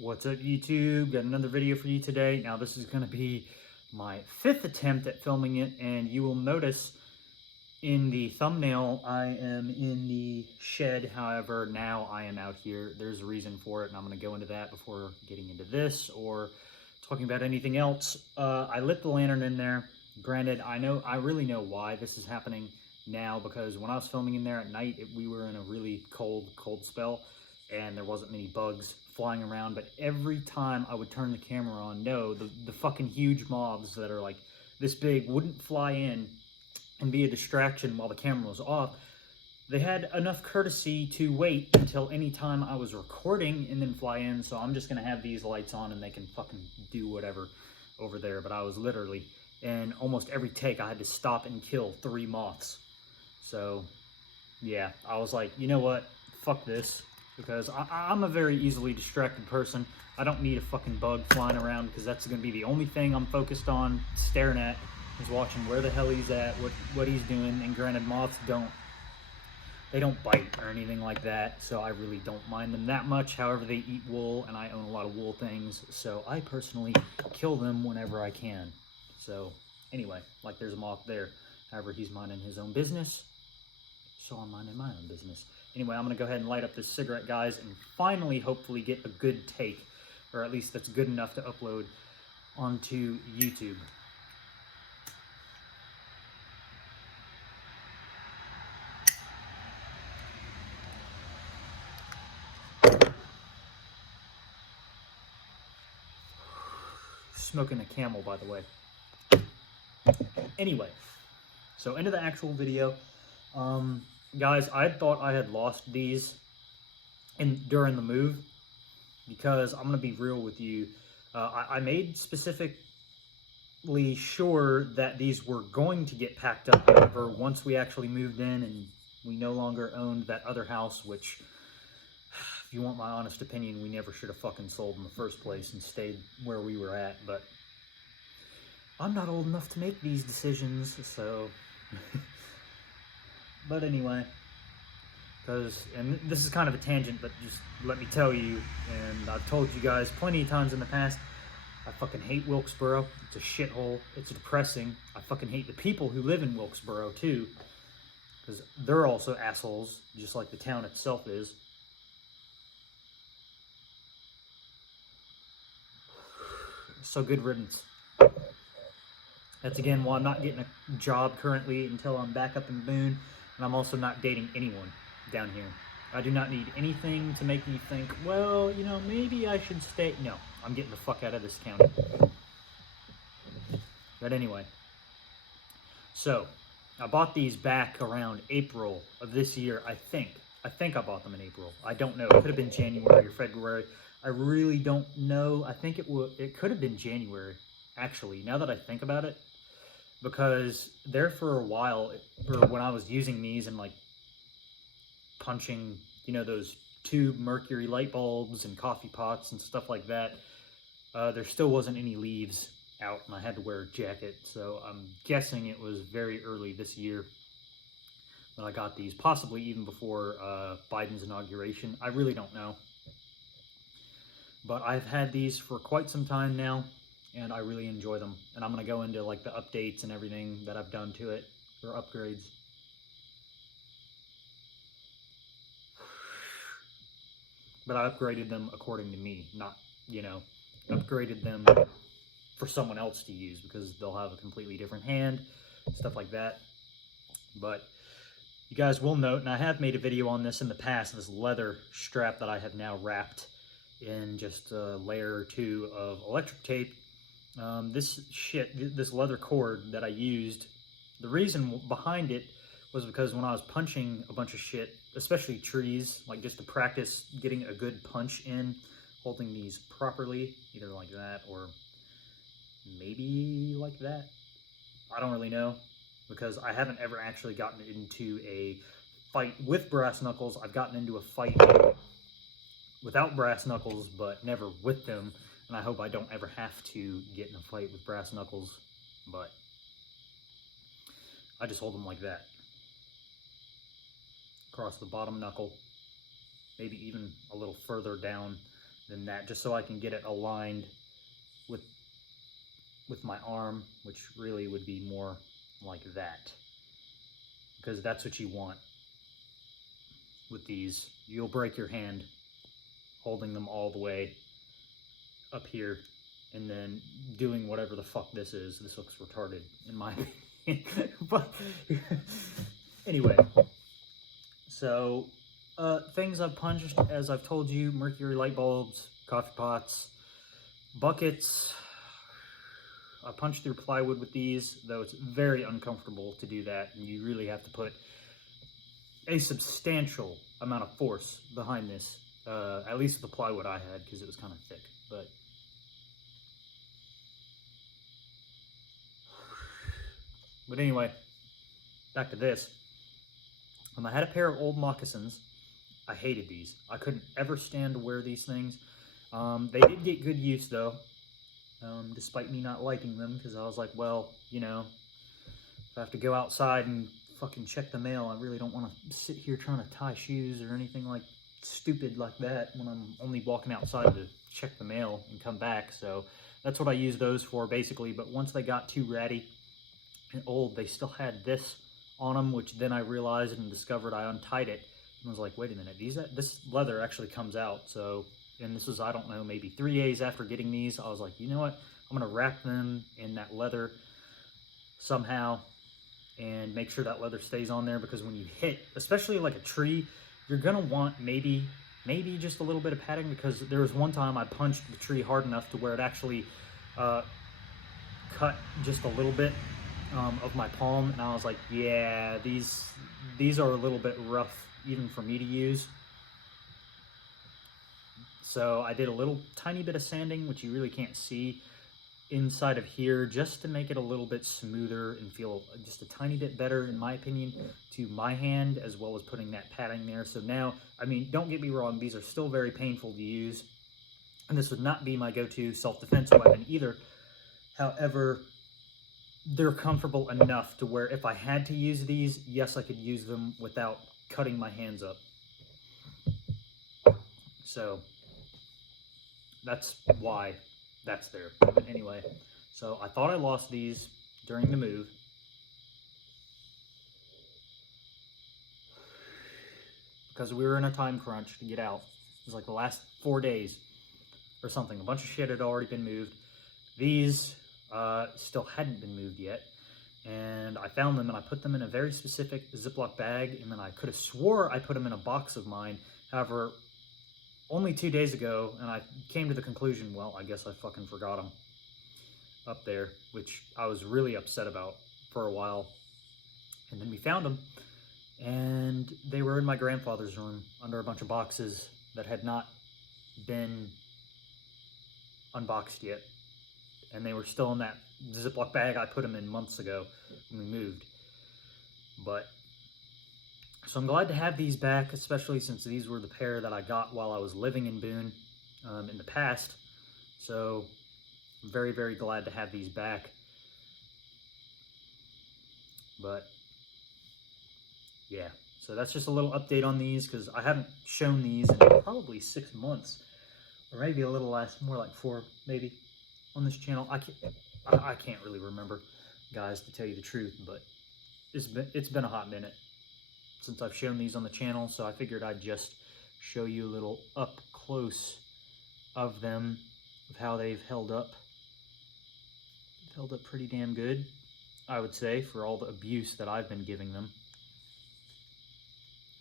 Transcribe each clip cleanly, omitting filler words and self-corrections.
What's up, YouTube? Got another video for you today. Now this is going to be my 5th attempt at filming it, and you will notice in the thumbnail I am in the shed. However, now I am out here. There's a reason for it, and I'm going to go into that before getting into this or talking about anything else. I lit the lantern in there. Granted, I really know why this is happening now, because when I was filming in there at night, we were in a really cold spell, and there wasn't many bugs flying around. But every time I would turn the camera on, the fucking huge moths that are like this big wouldn't fly in and be a distraction while the camera was off. They had enough courtesy to wait until any time I was recording and then fly in. So I'm just gonna have these lights on and they can fucking do whatever over there. But I was literally, in almost every take, I had to stop and kill 3 moths. So yeah, I was like, you know what, fuck this, because I'm a very easily distracted person. I don't need a fucking bug flying around, because that's gonna be the only thing I'm focused on staring at, is watching where the hell he's at, what he's doing. And granted, moths don't bite or anything like that, so I really don't mind them that much. However, they eat wool, and I own a lot of wool things, so I personally kill them whenever I can. So anyway, like, there's a moth there. However, he's minding his own business, so I'm minding my own business. Anyway, I'm gonna go ahead and light up this cigarette, guys, and finally, hopefully, get a good take, or at least that's good enough to upload onto YouTube. Smoking a Camel, by the way. Anyway, so into the actual video. Guys, I thought I had lost these during the move, because I'm gonna be real with you. I made specifically sure that these were going to get packed up. However, once we actually moved in and we no longer owned that other house, which, if you want my honest opinion, we never should have fucking sold in the first place and stayed where we were at. But I'm not old enough to make these decisions, so but anyway, and this is kind of a tangent, but just let me tell you, and I've told you guys plenty of times in the past, I fucking hate Wilkesboro. It's a shithole. It's depressing. I fucking hate the people who live in Wilkesboro too, because they're also assholes, just like the town itself is. So good riddance. That's again why I'm not getting a job currently until I'm back up in Boone, and I'm also not dating anyone down here. I do not need anything to make me think, well, you know, maybe I should stay. No, I'm getting the fuck out of this county. But anyway, so I bought these back around April of this year, I think. I bought them in April. I don't know. It could have been January or February. I really don't know. I think it could have been January, actually, now that I think about it. Because there for a while, or when I was using these and like punching, you know, those tube mercury light bulbs and coffee pots and stuff like that, there still wasn't any leaves out, and I had to wear a jacket. So I'm guessing it was very early this year that I got these, possibly even before Biden's inauguration. I really don't know. But I've had these for quite some time now, and I really enjoy them. And I'm going to go into like the updates and everything that I've done to it, or upgrades. But I upgraded them according to me, not, you know, upgraded them for someone else to use, because they'll have a completely different hand, stuff like that. But you guys will note, and I have made a video on this in the past, this leather strap that I have now wrapped in just a layer or 2 of electric tape. This leather cord that I used, the reason behind it was because when I was punching a bunch of shit, especially trees, like just to practice getting a good punch in, holding these properly, either like that or maybe like that. I don't really know, because I haven't ever actually gotten into a fight with brass knuckles. I've gotten into a fight without brass knuckles, but never with them. And I hope I don't ever have to get in a fight with brass knuckles, but I just hold them like that. Across the bottom knuckle, maybe even a little further down than that, just so I can get it aligned with my arm, which really would be more like that, because that's what you want with these. You'll break your hand holding them all the way up here and then doing whatever the fuck this is. This looks retarded in my opinion. But anyway, so things I've punched, as I've told you: mercury light bulbs, coffee pots, buckets. I punched through plywood with these, though it's very uncomfortable to do that, and you really have to put a substantial amount of force behind this, at least with the plywood I had, because it was kind of thick. But anyway, back to this. I had a pair of old moccasins. I hated these. I couldn't ever stand to wear these things. They did get good use, though, despite me not liking them, because I was like, well, you know, if I have to go outside and fucking check the mail, I really don't want to sit here trying to tie shoes or anything like stupid like that when I'm only walking outside to check the mail and come back. So that's what I use those for, basically. But once they got too ratty and old, they still had this on them, which then I realized and discovered. I untied it and was like, wait a minute, this leather actually comes out. So, and this was, I don't know, maybe 3 days after getting these, I was like, you know what, I'm gonna wrap them in that leather somehow and make sure that leather stays on there, because when you hit, especially like a tree, you're gonna want maybe just a little bit of padding, because there was one time I punched the tree hard enough to where it actually cut just a little bit of my palm, and I was like, yeah, these are a little bit rough even for me to use. So I did a little tiny bit of sanding, which you really can't see, inside of here, just to make it a little bit smoother and feel just a tiny bit better, in my opinion, to my hand, as well as putting that padding there. So now, I mean, don't get me wrong, these are still very painful to use, and this would not be my go-to self-defense weapon either. However, they're comfortable enough to where if I had to use these, yes, I could use them without cutting my hands up. So that's why that's there. But anyway, so I thought I lost these during the move. Because we were in a time crunch to get out. It was like the last 4 days or something. A bunch of shit had already been moved. These still hadn't been moved yet. And I found them and I put them in a very specific Ziploc bag, and then I could have swore I put them in a box of mine. However, only 2 days ago, and I came to the conclusion, well, I guess I fucking forgot them up there, which I was really upset about for a while. And then we found them, and they were in my grandfather's room under a bunch of boxes that had not been unboxed yet. And they were still in that Ziploc bag I put them in months ago when we moved. But so I'm glad to have these back, especially since these were the pair that I got while I was living in Boone in the past. So I'm very, very glad to have these back. But yeah, so that's just a little update on these, because I haven't shown these in probably 6 months, or maybe a little less, more like 4 maybe, on this channel. I can't really remember, guys, to tell you the truth, but it's been a hot minute since I've shown these on the channel, so I figured I'd just show you a little up close of them, of how they've held up. They've held up pretty damn good, I would say, for all the abuse that I've been giving them.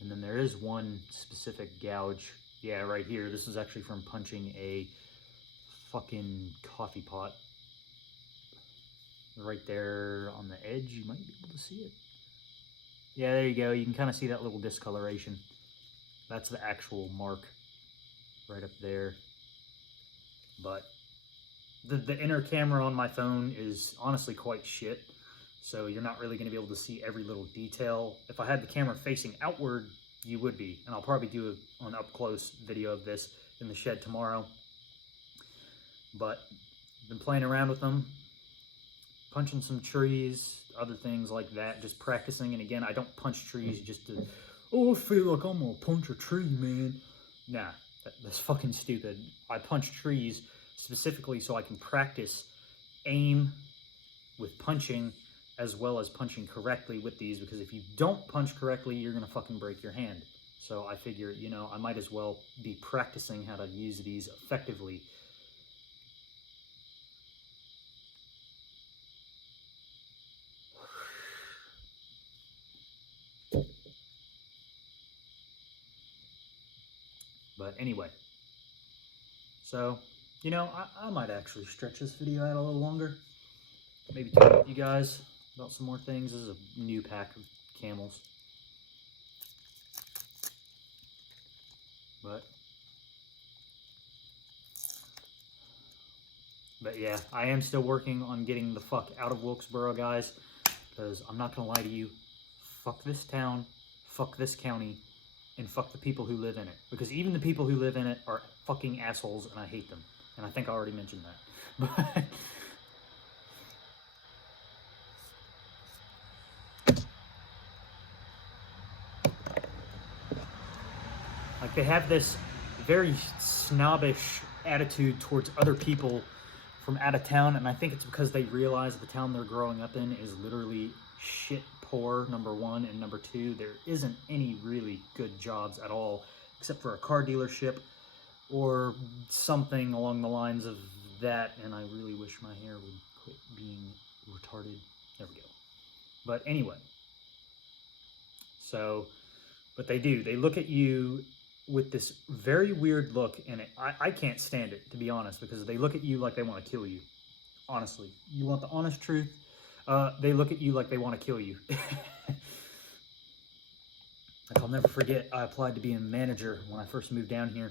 And then there is one specific gouge. Yeah, right here. This is actually from punching a fucking coffee pot. Right there on the edge, you might be able to see it. Yeah, there you go. You can kind of see that little discoloration. That's the actual mark right up there. But the inner camera on my phone is honestly quite shit. So you're not really going to be able to see every little detail. If I had the camera facing outward, you would be. And I'll probably do an up-close video of this in the shed tomorrow. But I've been playing around with them, punching some trees, other things like that, just practicing. And again, I don't punch trees just to, oh, I feel like I'm gonna punch a tree, man. Nah, That's fucking stupid. I punch trees specifically so I can practice aim with punching as well as punching correctly with these, because if you don't punch correctly, you're gonna fucking break your hand. So I figure, you know, I might as well be practicing how to use these effectively. But anyway, so, you know, I might actually stretch this video out a little longer. Maybe talk with you guys about some more things. This is a new pack of Camels. But yeah, I am still working on getting the fuck out of Wilkesboro, guys, because I'm not gonna lie to you, fuck this town, fuck this county, and fuck the people who live in it. Because even the people who live in it are fucking assholes, and I hate them. And I think I already mentioned that. Like, they have this very snobbish attitude towards other people from out of town, and I think it's because they realize the town they're growing up in is literally shit poor, number one, and number two, there isn't any really good jobs at all, except for a car dealership or something along the lines of that, and I really wish my hair would quit being retarded. There we go. But anyway, so, but they do. They look at you with this very weird look, and I can't stand it, to be honest, because they look at you like they want to kill you. Honestly, you want the honest truth? They look at you like they want to kill you. Like, I'll never forget, I applied to be a manager when I first moved down here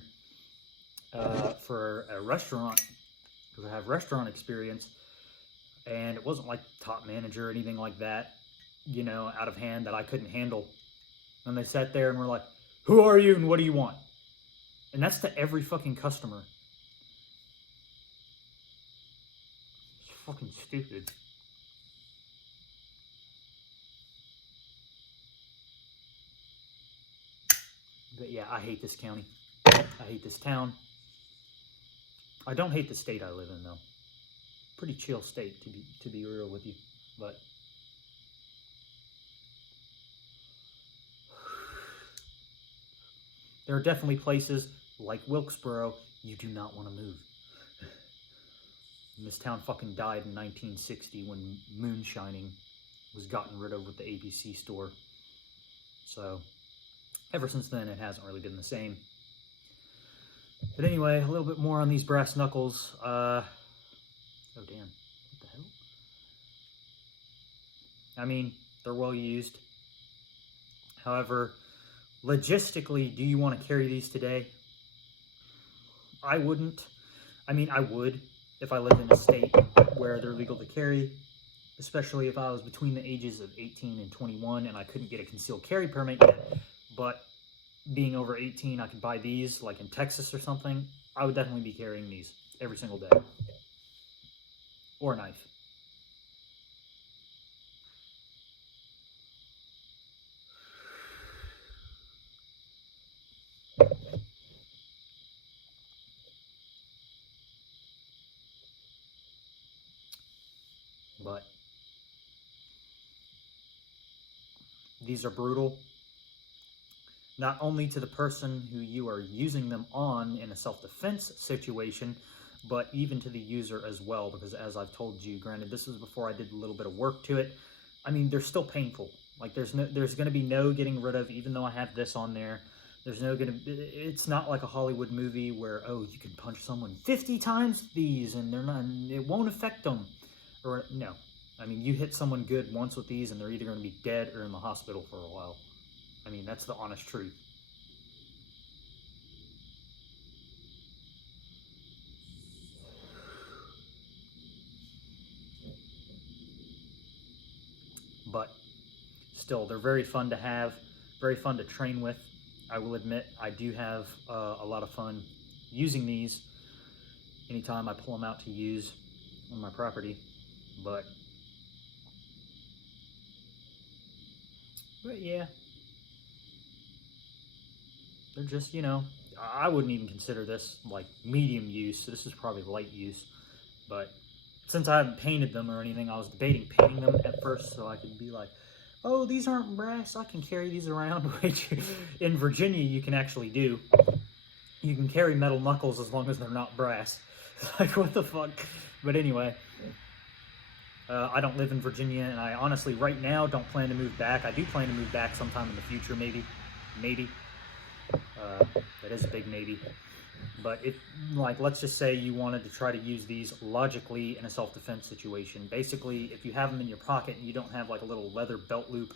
for a restaurant, because I have restaurant experience, and it wasn't like top manager or anything like that, you know, out of hand that I couldn't handle. And they sat there and were like, "Who are you and what do you want?" And that's to every fucking customer. It's fucking stupid. But yeah, I hate this county. I hate this town. I don't hate the state I live in, though. Pretty chill state, to be real with you. But there are definitely places like Wilkesboro you do not want to move. And this town fucking died in 1960 when moonshining was gotten rid of with the ABC store. So ever since then, it hasn't really been the same. But anyway, a little bit more on these brass knuckles. Oh damn, what the hell? I mean, they're well used. However, logistically, do you want to carry these today? I wouldn't. I mean, I would if I lived in a state where they're legal to carry, especially if I was between the ages of 18 and 21 and I couldn't get a concealed carry permit yet. But being over 18, I could buy these, like in Texas or something. I would definitely be carrying these every single day. Or a knife. But these are brutal, not only to the person who you are using them on in a self-defense situation, but even to the user as well, because as I've told you, granted, this was before I did a little bit of work to it, I mean, they're still painful. Like, there's going to be no getting rid of, even though I have this on there, it's not like a Hollywood movie where, oh, you can punch someone 50 times these and it won't affect them. Or, no. I mean, you hit someone good once with these and they're either going to be dead or in the hospital for a while. I mean, that's the honest truth. But still, they're very fun to have, very fun to train with. I will admit, I do have a lot of fun using these anytime I pull them out to use on my property. But yeah, they're just, you know, I wouldn't even consider this like medium use. So this is probably light use. But since I haven't painted them or anything, I was debating painting them at first so I could be like, oh, these aren't brass, I can carry these around, which in Virginia you can actually do. You can carry metal knuckles as long as they're not brass. Like, what the fuck? But anyway, I don't live in Virginia, and I honestly, right now, don't plan to move back. I do plan to move back sometime in the future, maybe. Maybe. That is a big maybe. But if, like, let's just say you wanted to try to use these logically in a self-defense situation. Basically, if you have them in your pocket and you don't have, like, a little leather belt loop,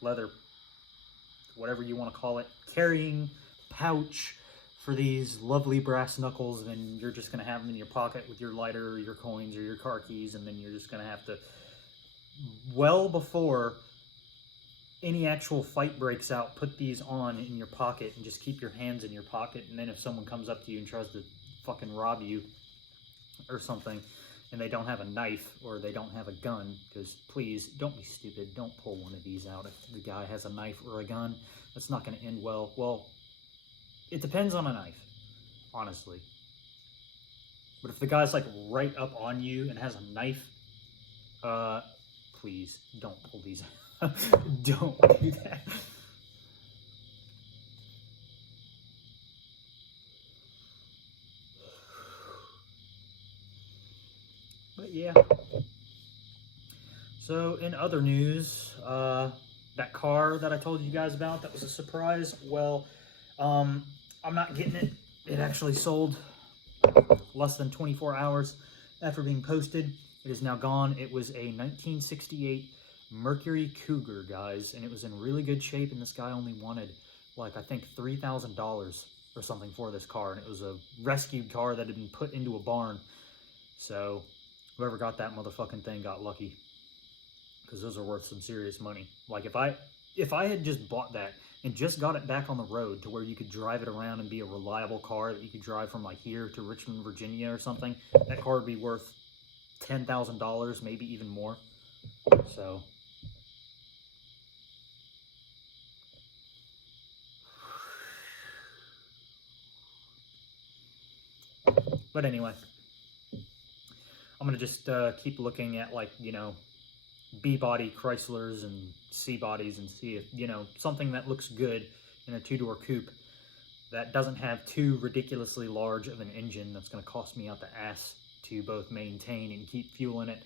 leather, whatever you want to call it, carrying pouch for these lovely brass knuckles, then you're just going to have them in your pocket with your lighter or your coins or your car keys, and then you're just going to have to, well before any actual fight breaks out, put these on in your pocket and just keep your hands in your pocket. And then if someone comes up to you and tries to fucking rob you or something, and they don't have a knife or they don't have a gun, because please don't be stupid, don't pull one of these out if the guy has a knife or a gun. That's not going to end well. Well, it depends on a knife, honestly. But if the guy's like right up on you and has a knife, please don't pull these out. Don't do that. But yeah. So in other news, that car that I told you guys about that was a surprise, well, I'm not getting it. It actually sold less than 24 hours after being posted. It is now gone. It was a 1968 Mercury Cougar, guys, and it was in really good shape, and this guy only wanted, like, I think $3,000 or something for this car, and it was a rescued car that had been put into a barn. So whoever got that motherfucking thing got lucky, because those are worth some serious money. Like, if I had just bought that and just got it back on the road to where you could drive it around and be a reliable car that you could drive from like here to Richmond, Virginia or something, that car would be worth $10,000, maybe even more. So but anyway, I'm gonna just keep looking at, like, you know, B-body Chryslers and C-bodies and see if, you know, something that looks good in a two-door coupe that doesn't have too ridiculously large of an engine that's going to cost me out the ass to both maintain and keep fuel in it.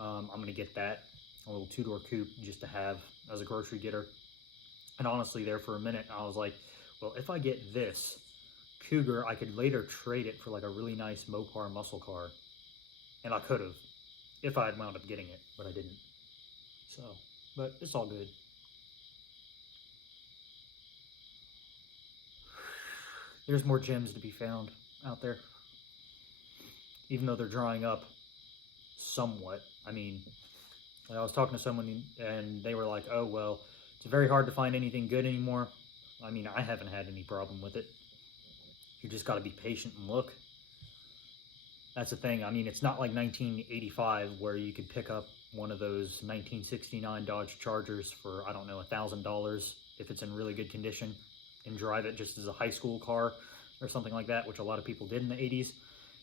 I'm going to get that, a little two-door coupe, just to have as a grocery getter. And honestly, there for a minute, I was like, well, if I get this Cougar, I could later trade it for like a really nice Mopar muscle car. And I could have, if I had wound up getting it, but I didn't. So, but it's all good. There's more gems to be found out there, even though they're drying up somewhat. I mean, I was talking to someone and they were like, oh, well, it's very hard to find anything good anymore. I mean, I haven't had any problem with it. You just got to be patient and look. That's the thing. I mean, it's not like 1985 where you could pick up one of those 1969 Dodge Chargers for, I don't know, $1,000 if it's in really good condition, and drive it just as a high school car or something like that, which a lot of people did in the 80s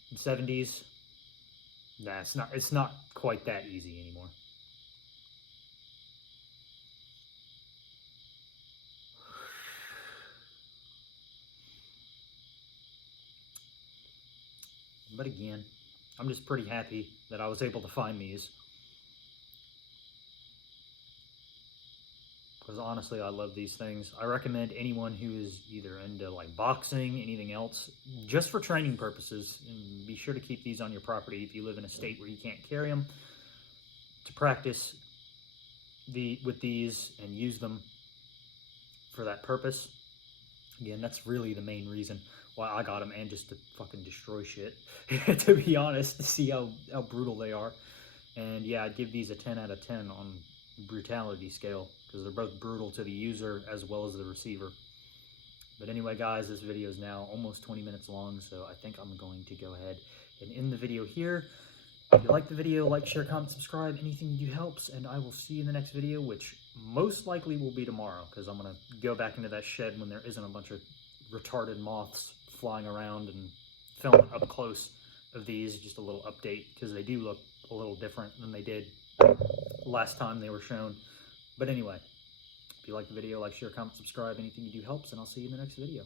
and 70s. Nah, it's not quite that easy anymore. But again, I'm just pretty happy that I was able to find these. Because honestly, I love these things. I recommend anyone who is either into like boxing, anything else, just for training purposes, and be sure to keep these on your property if you live in a state where you can't carry them, to practice with these and use them for that purpose. Again, that's really the main reason why I got them, and just to fucking destroy shit, to be honest, to see how brutal they are. And yeah, I'd give these a 10 out of 10 on brutality scale, because they're both brutal to the user as well as the receiver. But anyway, guys, this video is now almost 20 minutes long, so I think I'm going to go ahead and end the video here. If you like the video, like, share, comment, subscribe. Anything you do helps, and I will see you in the next video, which most likely will be tomorrow, because I'm going to go back into that shed when there isn't a bunch of retarded moths flying around and film up close of these, just a little update, because they do look a little different than they did last time they were shown. But anyway, if you like the video, like, share, comment, subscribe. Anything you do helps, and I'll see you in the next video.